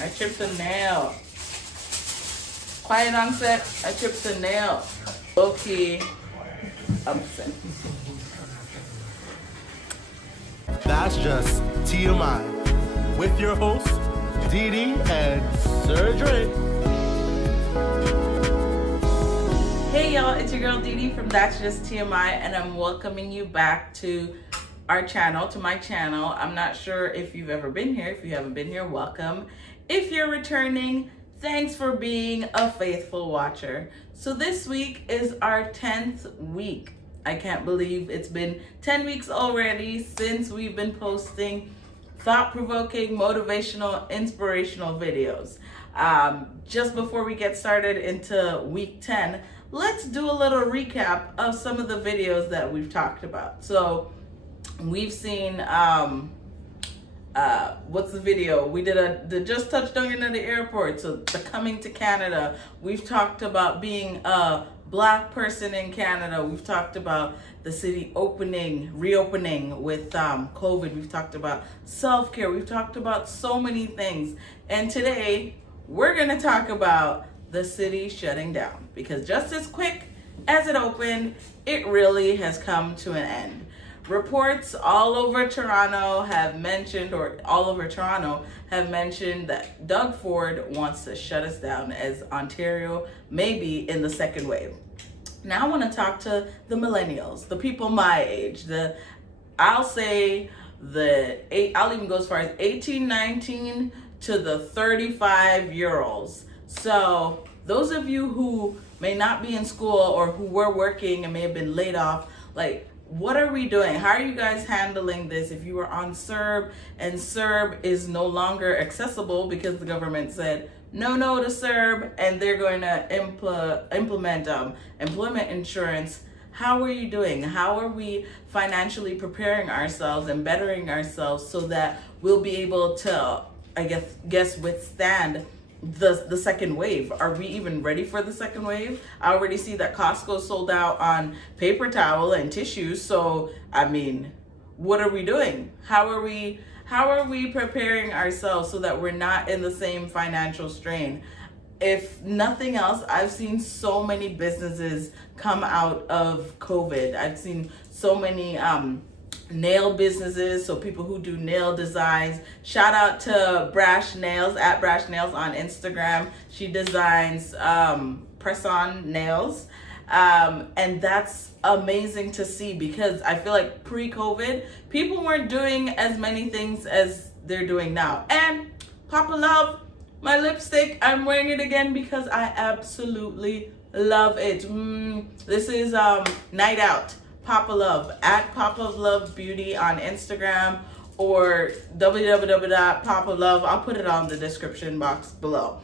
I chipped a nail. Quiet on set, I chipped a nail. Okay, upset. That's just TMI with your hosts, Dee Dee and Sir Dre. Hey y'all, it's your girl Dee Dee from That's Just TMI, and I'm welcoming you back to our channel, to my channel. I'm not sure if you've ever been here. If you haven't been here, welcome. If you're returning, thanks for being a faithful watcher. So this week is our 10th week. I can't believe it's been 10 weeks already since we've been posting thought-provoking, motivational, inspirational videos. Just before we get started into week 10, let's do a little recap of some of the videos that we've talked about. So we've seen, what's the video? We did the just touched down at the airport, so the coming to Canada. We've talked about being a Black person in Canada. We've talked about the city reopening with COVID. We've talked about self-care. We've talked about so many things. And today, we're gonna talk about the city shutting down, because just as quick as it opened, it really has come to an end. Reports all over Toronto have mentioned, that Doug Ford wants to shut us down, as Ontario may be in the second wave. Now I want to talk to the millennials, the people my age, I'll even go as far as 18, 19 to the 35-year-olds. So those of you who may not be in school or who were working and may have been laid off, like, what are we doing? How are you guys handling this? If you were on CERB and CERB is no longer accessible because the government said no to CERB and they're going to implement employment insurance, how are you doing? How are we financially preparing ourselves and bettering ourselves so that we'll be able to, I guess withstand the second wave? Are we even ready for the second wave? I already see that Costco sold out on paper towel and tissues. So, I mean, what are we doing? How are we preparing ourselves so that we're not in the same financial strain? If nothing else, I've seen so many businesses come out of COVID. I've seen so many nail businesses, so people who do nail designs. Shout out to Brash Nails, at Brash Nails on Instagram. She designs press-on nails, and that's amazing to see, because I feel like pre-COVID people weren't doing as many things as they're doing now. And Papa Love, my lipstick, I'm wearing it again because I absolutely love it. This is Nightout Papa Love, at Papa Love Beauty on Instagram, or www.papalove. I'll put it on the description box below.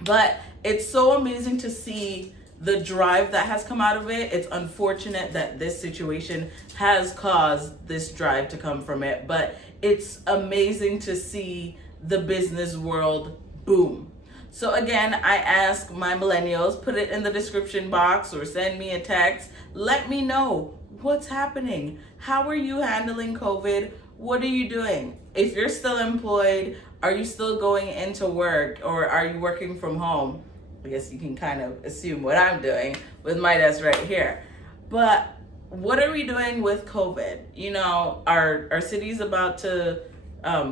But it's so amazing to see the drive that has come out of it. It's unfortunate that this situation has caused this drive to come from it, but it's amazing to see the business world boom. So again, I ask my millennials, put it in the description box or send me a text. Let me know what's happening. How are you handling COVID? What are you doing? If you're still employed, are you still going into work, or are you working from home? I guess you can kind of assume what I'm doing with my desk right here. But what are we doing with COVID? You know, our city's about to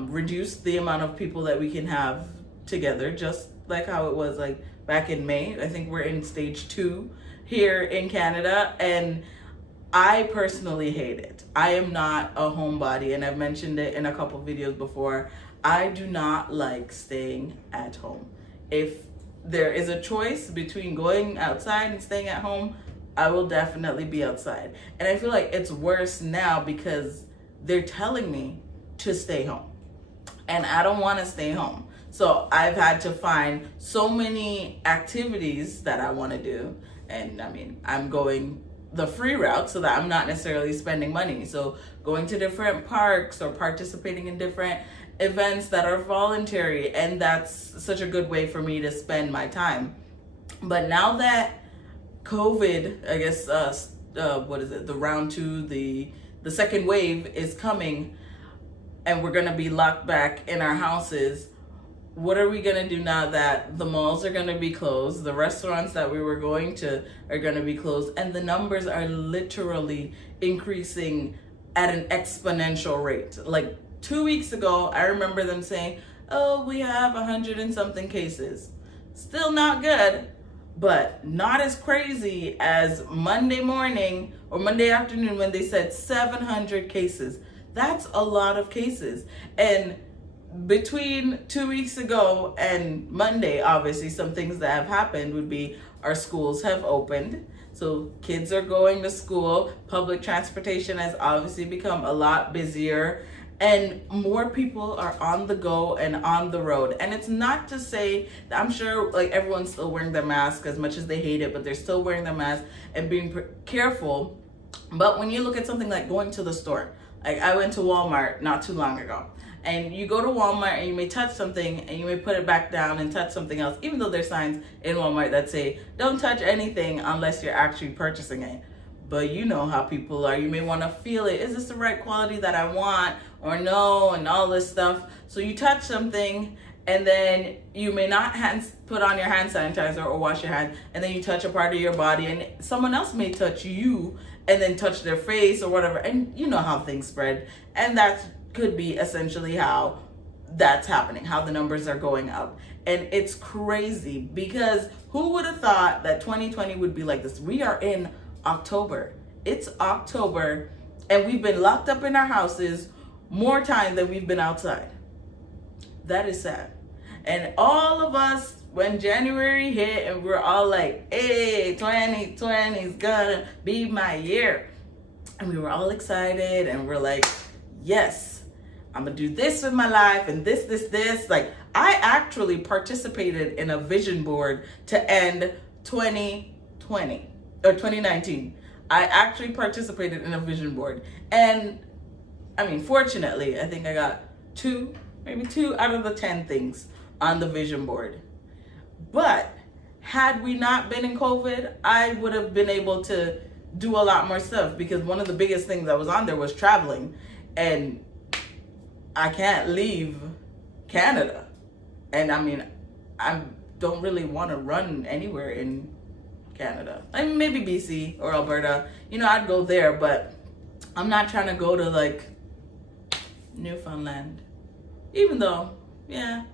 reduce the amount of people that we can have together, just like how it was like back in May. I think we're in stage 2 here in Canada, and I personally hate it. I am not a homebody, and I've mentioned it in a couple videos before. I do not like staying at home. If there is a choice between going outside and staying at home, I will definitely be outside. And I feel like it's worse now because they're telling me to stay home, and I don't want to stay home. So I've had to find so many activities that I want to do. And I mean, I'm going the free route so that I'm not necessarily spending money. So going to different parks or participating in different events that are voluntary, and that's such a good way for me to spend my time. But now that COVID, I guess, the round 2, the second wave is coming, and we're gonna be locked back in our houses, what are we going to do now that the malls are going to be closed, the restaurants that we were going to are going to be closed, and the numbers are literally increasing at an exponential rate. Like 2 weeks ago, I remember them saying, oh, we have 100 and something cases. Still not good, but not as crazy as Monday morning or Monday afternoon when they said 700 cases. That's a lot of cases. And between 2 weeks ago and Monday, obviously some things that have happened would be our schools have opened. So kids are going to school. Public transportation has obviously become a lot busier, and more people are on the go and on the road. And it's not to say that I'm sure like everyone's still wearing their mask as much as they hate it, but they're still wearing their mask and being careful. But when you look at something like going to the store, like I went to Walmart not too long ago, and you go to Walmart and you may touch something and you may put it back down and touch something else, even though there's signs in Walmart that say don't touch anything unless you're actually purchasing it. But you know how people are. You may want to feel it. Is this the right quality that I want or no, and all this stuff. So you touch something and then you may not put on your hand sanitizer or wash your hands, and then you touch a part of your body and someone else may touch you and then touch their face or whatever. And you know how things spread. And that could be essentially how that's happening, how the numbers are going up. And it's crazy because who would have thought that 2020 would be like this? We are in October. It's October and we've been locked up in our houses more time than we've been outside. That is sad. And all of us, when January hit and we're all like, hey, 2020 is gonna be my year. And we were all excited and we're like, yes, I'm gonna do this with my life and this. Like I actually participated in a vision board to end 2020 or 2019. I actually participated in a vision board. And I mean, fortunately, I think I got maybe two out of the 10 things on the vision board. But had we not been in COVID, I would have been able to do a lot more stuff, because one of the biggest things that was on there was traveling. And I can't leave Canada. And I mean, I don't really want to run anywhere in Canada. I mean, maybe BC or Alberta. You know, I'd go there, but I'm not trying to go to like Newfoundland. Even though, yeah.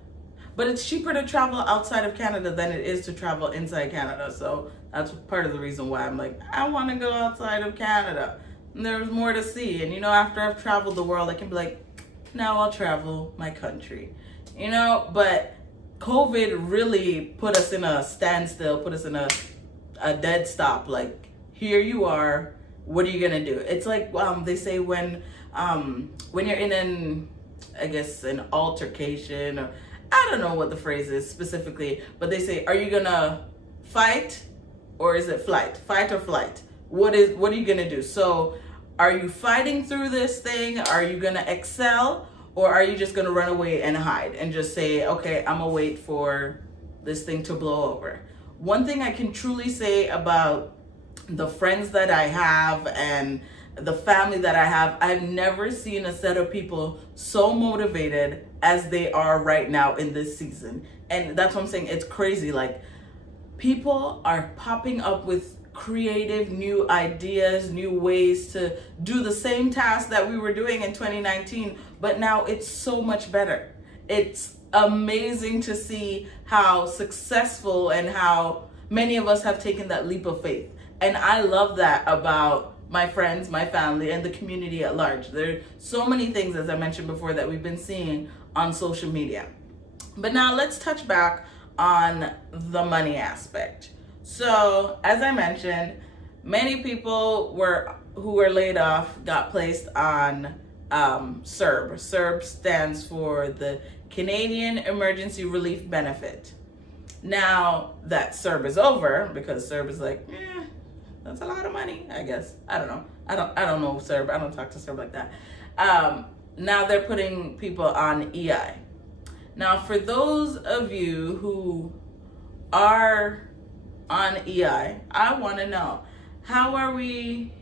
But it's cheaper to travel outside of Canada than it is to travel inside Canada. So that's part of the reason why I'm like, I want to go outside of Canada. And there's more to see. And you know, after I've traveled the world, I can be like, now I'll travel my country. You know, but COVID really put us in a standstill, put us in a dead stop. Like, here you are, what are you gonna do? It's like they say when you're in an altercation, or I don't know what the phrase is specifically, but they say, are you gonna fight or is it flight? Fight or flight? What are you gonna do? So are you fighting through this thing? Are you gonna excel? Or are you just gonna run away and hide and just say, okay, I'm gonna wait for this thing to blow over? One thing I can truly say about the friends that I have and the family that I have, I've never seen a set of people so motivated as they are right now in this season. And that's what I'm saying. It's crazy. Like, people are popping up with creative new ideas, new ways to do the same task that we were doing in 2019, but now it's so much better. It's amazing to see how successful and how many of us have taken that leap of faith. And I love that about my friends, my family, and the community at large. There are so many things, as I mentioned before, that we've been seeing on social media. But now let's touch back on the money aspect. So, as I mentioned, many people who were laid off got placed on CERB. CERB stands for the Canadian Emergency Relief Benefit. Now that CERB is over, because CERB is like, that's a lot of money, I guess. I don't know. I don't know CERB. I don't talk to CERB like that. Now they're putting people on EI. Now, for those of you who are on EI, I want to know, how are we,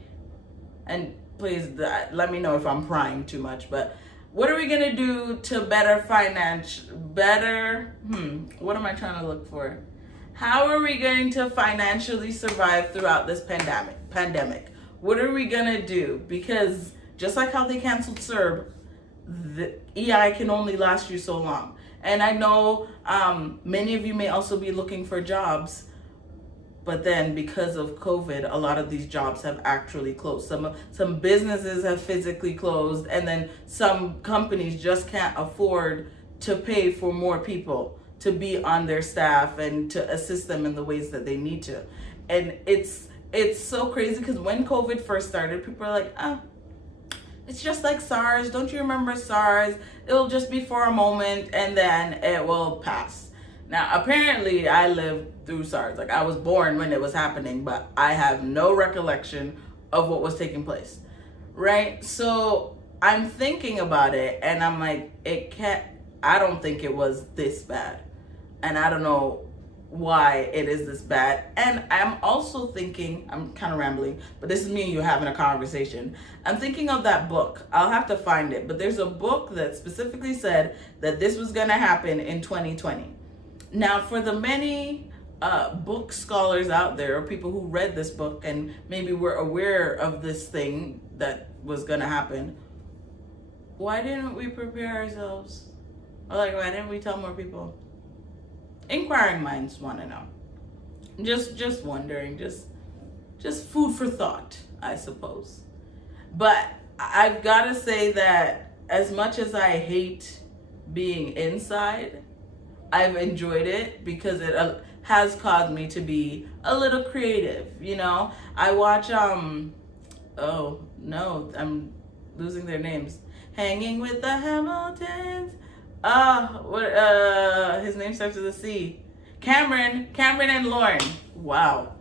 and please let me know if I'm prying too much, but what are we gonna do to what am I trying to look for? How are we going to financially survive throughout this pandemic? What are we gonna do? Because just like how they canceled CERB, the EI can only last you so long. And I know many of you may also be looking for jobs, but then because of COVID, a lot of these jobs have actually closed. Some businesses have physically closed, and then some companies just can't afford to pay for more people to be on their staff and to assist them in the ways that they need to. And it's so crazy because when COVID first started, people are like, it's just like SARS. Don't you remember SARS? It'll just be for a moment and then it will pass. Now, apparently I lived through SARS. Like, I was born when it was happening, but I have no recollection of what was taking place, right? So I'm thinking about it and I'm like, I don't think it was this bad. And I don't know why it is this bad. And I'm also thinking, I'm kind of rambling, but this is me and you having a conversation. I'm thinking of that book. I'll have to find it, but there's a book that specifically said that this was going to happen in 2020. Now, for the many book scholars out there, or people who read this book and maybe were aware of this thing that was going to happen, why didn't we prepare ourselves? Or like, why didn't we tell more people? Inquiring minds want to know. Just wondering, just food for thought, I suppose. But I've got to say that as much as I hate being inside, I've enjoyed it because it has caused me to be a little creative. You know, I watch oh no, I'm losing their names. Hanging with the Hamiltons. His name starts with a C. Cameron and Lauren. Wow,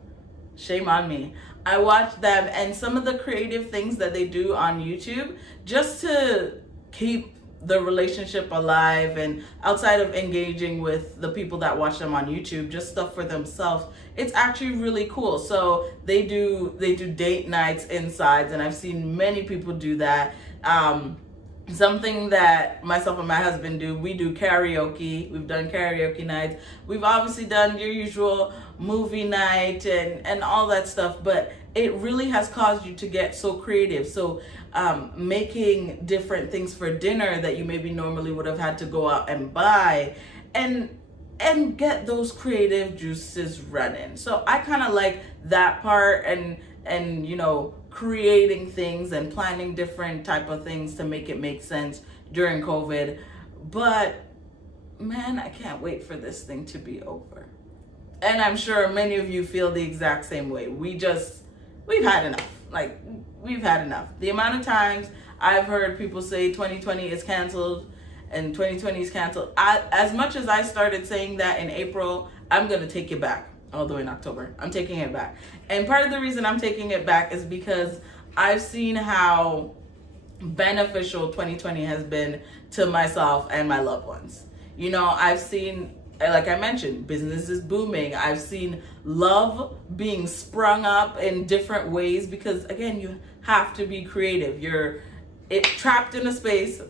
shame on me. I watch them and some of the creative things that they do on YouTube just to keep the relationship alive, and outside of engaging with the people that watch them on YouTube, just stuff for themselves. It's actually really cool. So they do date nights inside, and I've seen many people do that. Something that myself and my husband do, we do karaoke. We've done karaoke nights. We've obviously done your usual movie night and all that stuff, but it really has caused you to get so creative. So making different things for dinner that you maybe normally would have had to go out and buy, and get those creative juices running. So I kind of like that part, and you know, creating things and planning different type of things to make it make sense during COVID. But man, I can't wait for this thing to be over. And I'm sure many of you feel the exact same way. We've had enough. Like, we've had enough. The amount of times I've heard people say 2020 is canceled and 2020 is canceled. As much as I started saying that in April, I'm going to take it back. Although in October, I'm taking it back. And part of the reason I'm taking it back is because I've seen how beneficial 2020 has been to myself and my loved ones. You know, I've seen, like I mentioned, businesses booming. I've seen love being sprung up in different ways because, again, you have to be creative. You're trapped in a space,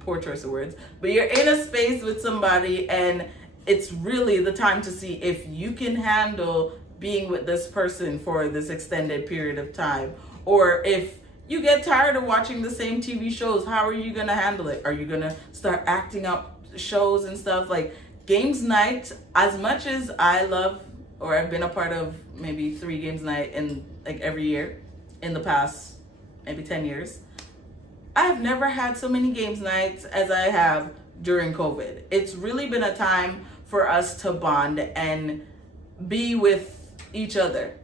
poor choice of words, but you're in a space with somebody, and it's really the time to see if you can handle being with this person for this extended period of time. Or if you get tired of watching the same TV shows, how are you gonna handle it? Are you gonna start acting out shows and stuff? Like games night, as much as I love, or I've been a part of maybe 3 games night in like every year in the past maybe 10 years, I've never had so many games nights as I have during COVID. It's really been a time for us to bond and be with each other.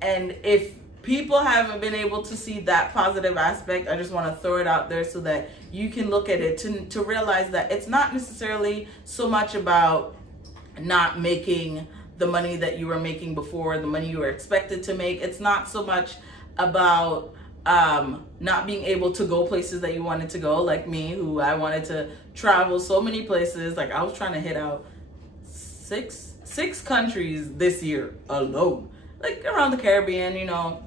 And if people haven't been able to see that positive aspect, I just want to throw it out there so that you can look at it to realize that it's not necessarily so much about not making the money that you were making before, the money you were expected to make. It's not so much about not being able to go places that you wanted to go, like me, who I wanted to travel so many places. Like I was trying to hit out six countries this year alone, like around the Caribbean. You know,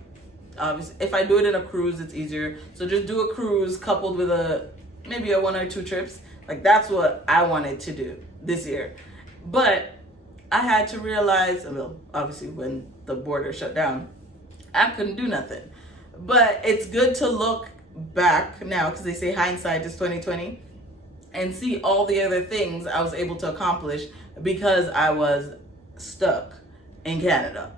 obviously if I do it in a cruise, it's easier. So just do a cruise coupled with a maybe a 1 or 2 trips. Like, that's what I wanted to do this year. But I had to realize, well, obviously when the border shut down, I couldn't do nothing. But it's good to look back now, because they say hindsight is 2020, and see all the other things I was able to accomplish because I was stuck in Canada,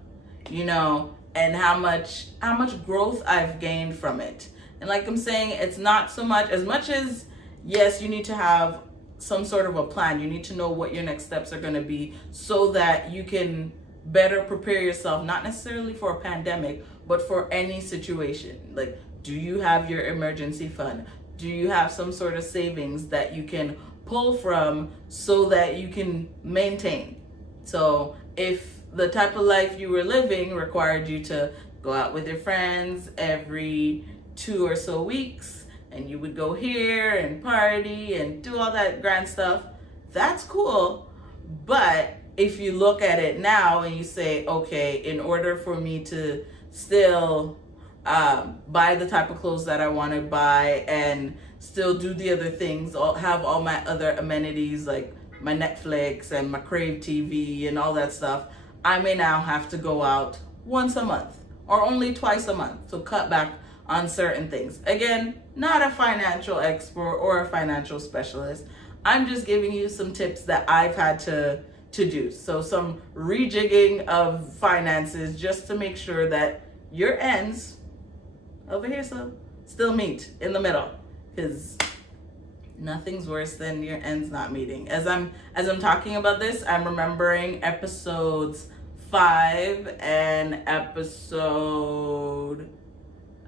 you know, and how much growth I've gained from it. And like I'm saying, it's not so much as yes, you need to have some sort of a plan. You need to know what your next steps are going to be so that you can better prepare yourself, not necessarily for a pandemic, but for any situation. Like, do you have your emergency fund? Do you have some sort of savings that you can pull from so that you can maintain? So if the type of life you were living required you to go out with your friends every 2 or so weeks, and you would go here and party and do all that grand stuff, that's cool. But if you look at it now and you say, okay, in order for me to still buy the type of clothes that I want to buy and still do the other things, have all my other amenities like my Netflix and my Crave TV and all that stuff, I may now have to go out once a month or only twice a month. So cut back on certain things. Again, not a financial expert or a financial specialist. I'm just giving you some tips that I've had to do. So some rejigging of finances just to make sure that your ends over here still meet in the middle, because nothing's worse than your ends not meeting. As I'm talking about this, I'm remembering episodes 5 and episode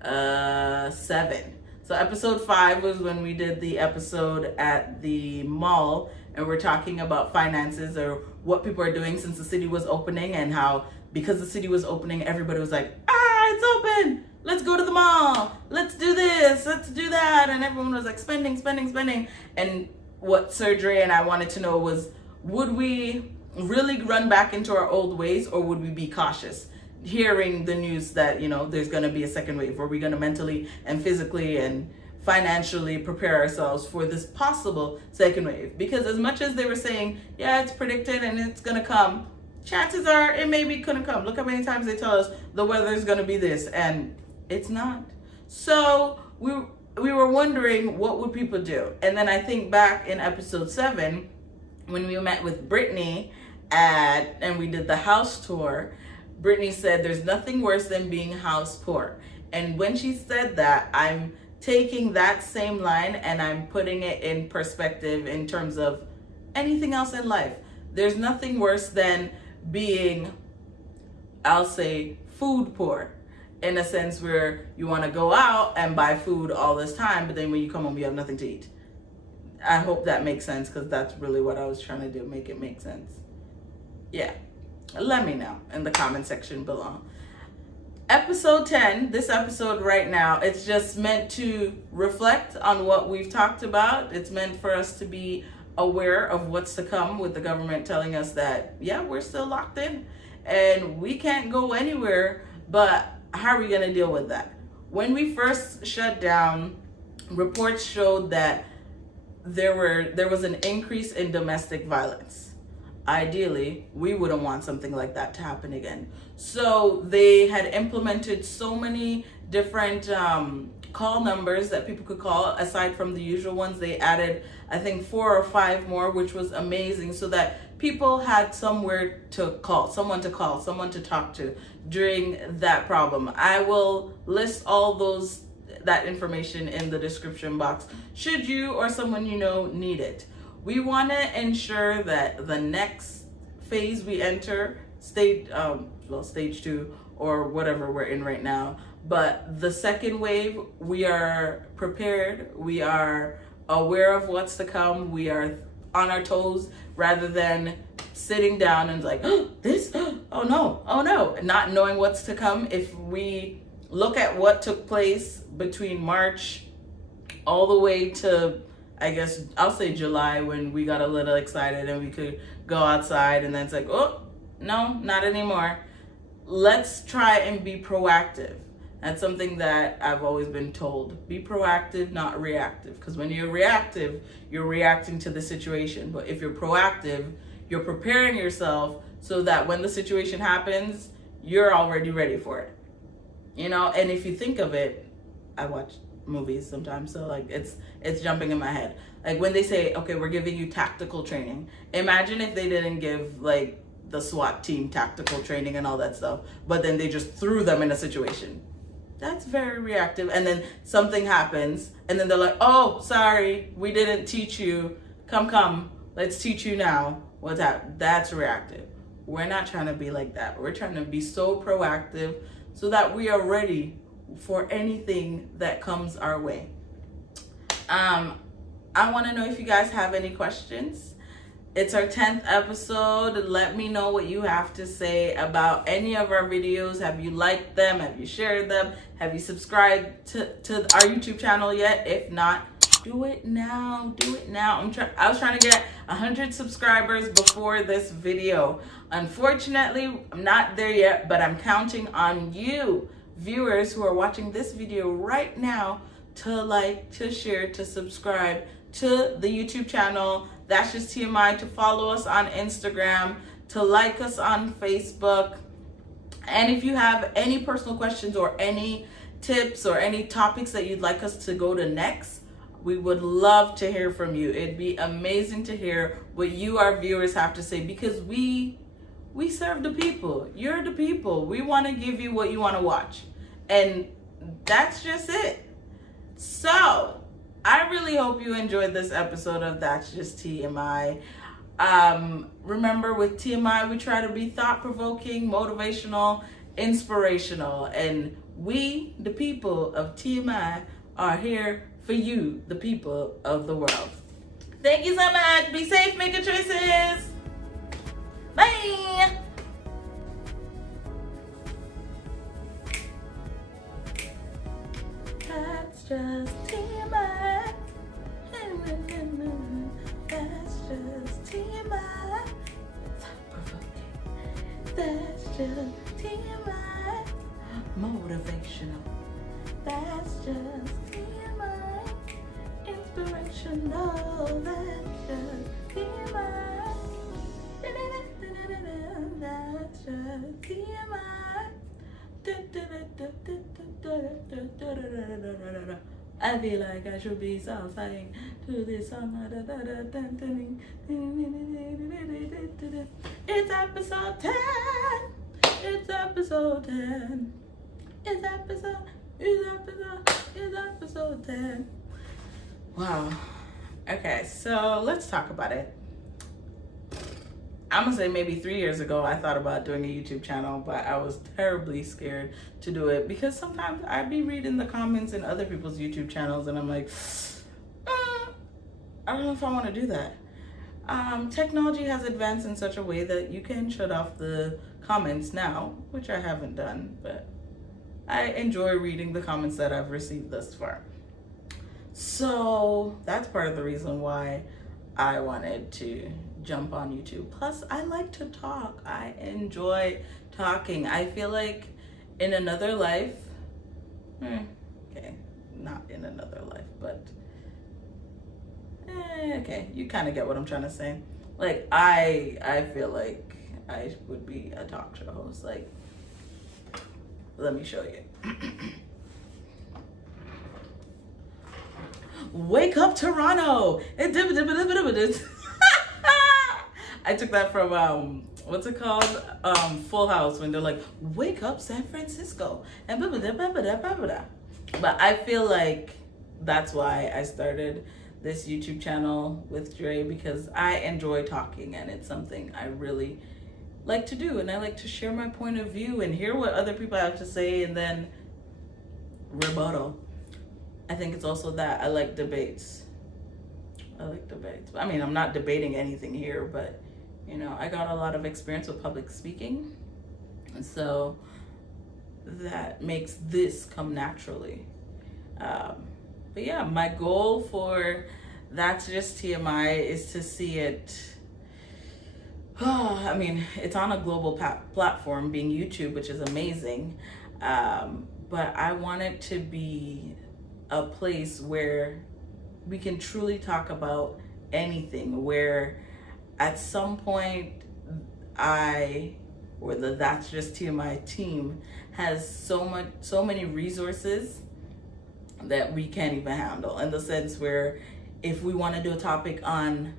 7. So episode 5 was when we did the episode at the mall, and we're talking about finances or what people are doing since the city was opening, and how because the city was opening, everybody was like, it's open, let's go to the mall, let's do this, let's do that, and everyone was like spending. And what Surgery and I wanted to know was, would we really run back into our old ways, or would we be cautious hearing the news that, you know, there's going to be a second wave? Are we going to mentally and physically and financially prepare ourselves for this possible second wave? Because as much as they were saying, yeah, it's predicted and it's going to come, chances are it maybe couldn't come. Look how many times they tell us the weather's going to be this, and it's not. So we were wondering, what would people do? And then I think back in episode 7, when we met with Brittany and we did the house tour, Brittany said there's nothing worse than being house poor. And when she said that, I'm taking that same line and I'm putting it in perspective in terms of anything else in life. There's nothing worse than being, I'll say, food poor, in a sense where you want to go out and buy food all this time, but then when you come home, you have nothing to eat. I hope that makes sense, because that's really what I was trying to do, make it make sense. Yeah. Let me know in the comment section below. Episode 10, this episode right now, it's just meant to reflect on what we've talked about. It's meant for us to be aware of what's to come, with the government telling us that, yeah, we're still locked in and we can't go anywhere, but how are we going to deal with that? When we first shut down, reports showed that there was an increase in domestic violence. Ideally, we wouldn't want something like that to happen again. So they had implemented so many different call numbers that people could call. Aside from the usual ones, they added, I think, 4 or 5 more, which was amazing, so that people had somewhere to call, someone to talk to during that problem. I will list all that information in the description box, should you or someone you know need it. We want to ensure that the next phase we enter, stage 2 or whatever we're in right now, but the second wave, we are prepared, we are aware of what's to come, we are on our toes, rather than sitting down and like, oh no, not knowing what's to come. If we look at what took place between March all the way to, I guess I'll say July, when we got a little excited and we could go outside, and then it's like, oh, no, not anymore. Let's try and be proactive. That's something that I've always been told. Be proactive, not reactive. Because when you're reactive, you're reacting to the situation. But if you're proactive, you're preparing yourself so that when the situation happens, you're already ready for it. You know, and if you think of it, I watch movies sometimes, so like it's jumping in my head. Like when they say, okay, we're giving you tactical training. Imagine if they didn't give like the SWAT team tactical training and all that stuff, but then they just threw them in a situation. That's very reactive. And then something happens and then they're like, oh, sorry, we didn't teach you. Come, let's teach you now. What's that? That's reactive. We're not trying to be like that. We're trying to be so proactive so that we are ready for anything that comes our way. I want to know if you guys have any questions. It's our 10th episode. Let me know what you have to say about any of our videos. Have you liked them? Have you shared them? Have you subscribed to our YouTube channel yet? If not, do it now. Do it now. I was trying to get 100 subscribers before this video. Unfortunately, I'm not there yet, but I'm counting on you, viewers who are watching this video right now, to like, to share, to subscribe to the YouTube channel. That's Just TMI, to follow us on Instagram, to like us on Facebook. And if you have any personal questions or any tips or any topics that you'd like us to go to next, we would love to hear from you. It'd be amazing to hear what you, our viewers, have to say, because we serve the people. You're the people. We want to give you what you want to watch. And that's just it. So I really hope you enjoyed this episode of That's Just TMI. Remember, with TMI, we try to be thought-provoking, motivational, inspirational. And we, the people of TMI, are here for you, the people of the world. Thank you so much. Be safe, make good choices. Bye. That's just TMI. That's just TMI. That's just TMI. Motivational. That's just TMI. Inspirational. That's just TMI. That's just TMI. I feel like I should be salsaing to this song. It's episode 10. It's episode 10. It's episode 10. Wow. Okay, so let's talk about it. I'm gonna say maybe 3 years ago, I thought about doing a YouTube channel, but I was terribly scared to do it because sometimes I'd be reading the comments in other people's YouTube channels and I'm like, I don't know if I want to do that. Technology has advanced in such a way that you can shut off the comments now, which I haven't done, but I enjoy reading the comments that I've received thus far. So that's part of the reason why I wanted to jump on YouTube. Plus, I like to talk. I enjoy talking. I feel like in another life, okay, not in another life, but okay, you kind of get what I'm trying to say. Like, I feel like I would be a talk show host. Like, let me show you. Wake up, Toronto. I took that from what's it called? Full House, when they're like, wake up, San Francisco. And but I feel like that's why I started this YouTube channel with Dre, because I enjoy talking and it's something I really like to do, and I like to share my point of view and hear what other people have to say and then rebuttal. I think it's also that I like debates. I mean, I'm not debating anything here, but you know, I got a lot of experience with public speaking, and so that makes this come naturally. But yeah, my goal for That's Just TMI is to see it, I mean, it's on a global platform, being YouTube, which is amazing. but I want it to be a place where we can truly talk about anything, where at some point I or the That's Just TMI team has so many resources that we can't even handle, in the sense where if we want to do a topic on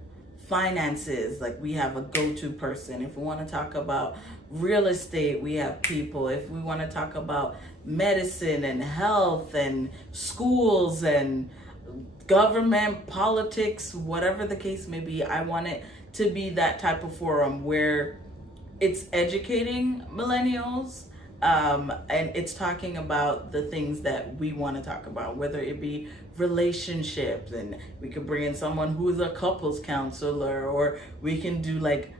finances, like we have a go-to person. If we want to talk about real estate, we have people. If we want to talk about medicine and health and schools and government, politics, whatever the case may be, I want it to be that type of forum where it's educating millennials, and it's talking about the things that we want to talk about, whether it be relationships, and we could bring in someone who's a couples counselor, or we can do like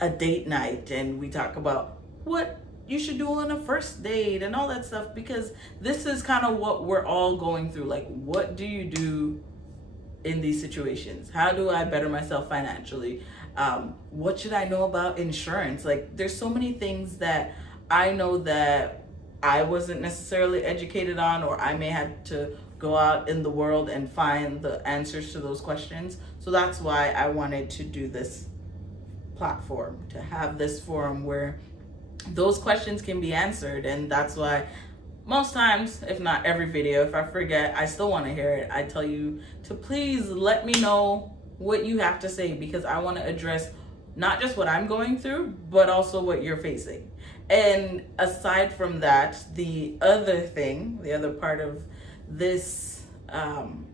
a date night and we talk about what you should do on a first date and all that stuff, because this is kind of what we're all going through. Like, what do you do in these situations? How do I better myself financially? What should I know about insurance? Like, there's so many things that I know that I wasn't necessarily educated on, or I may have to go out in the world and find the answers to those questions. So that's why I wanted to do this platform, to have this forum where those questions can be answered. And that's why most times, if not every video, if I forget, I still want to hear it. I tell you to please let me know what you have to say, because I want to address not just what I'm going through, but also what you're facing. And aside from that, the other part of this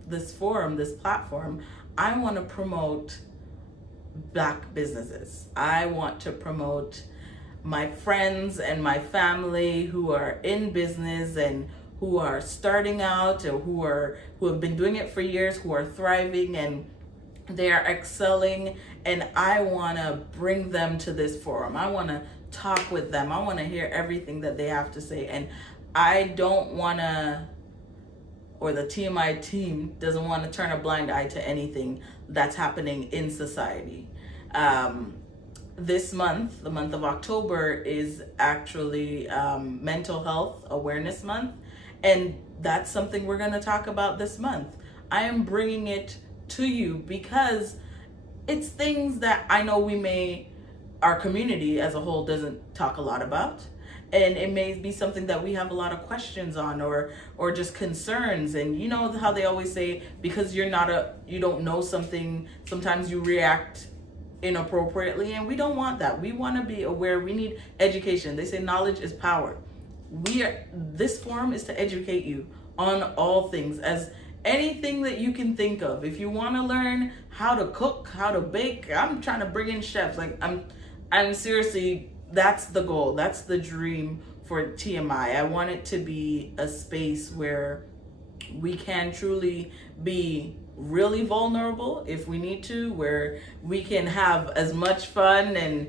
this forum, this platform, I want to promote Black businesses. I want to promote my friends and my family who are in business and who are starting out, or who have been doing it for years, who are thriving and they are excelling, and I want to bring them to this forum. I want to talk with them. I want to hear everything that they have to say, and I don't want to, or the TMI team doesn't want to turn a blind eye to anything that's happening in society. This month, the month of October, is actually Mental Health Awareness Month, and that's something we're going to talk about this month. I am bringing it to you because it's things that I know our community as a whole doesn't talk a lot about, and it may be something that we have a lot of questions on, or just concerns. And you know how they always say, because you don't know something, sometimes you react inappropriately, and we don't want that. We want to be aware. We need education. They say knowledge is power. This forum is to educate you on all things, as anything that you can think of. If you want to learn how to cook, how to bake, I'm trying to bring in chefs. Like, I'm seriously, that's the goal. That's the dream for TMI. I want it to be a space where we can truly be really vulnerable if we need to, where we can have as much fun, and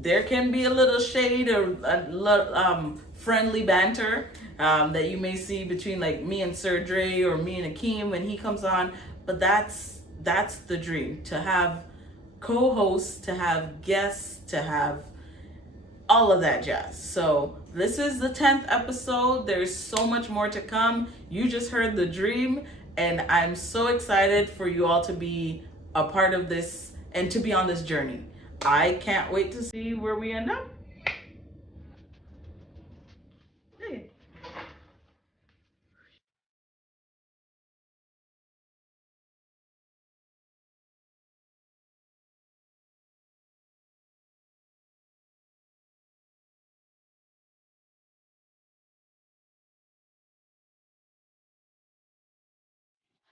there can be a little shade or a little friendly banter that you may see between like me and Sir Dre, or me and Akeem when he comes on. But that's the dream, to have co-hosts, to have guests, to have all of that jazz. So this is the 10th episode. There's so much more to come. You just heard the dream, and I'm so excited for you all to be a part of this and to be on this journey. I can't wait to see where we end up.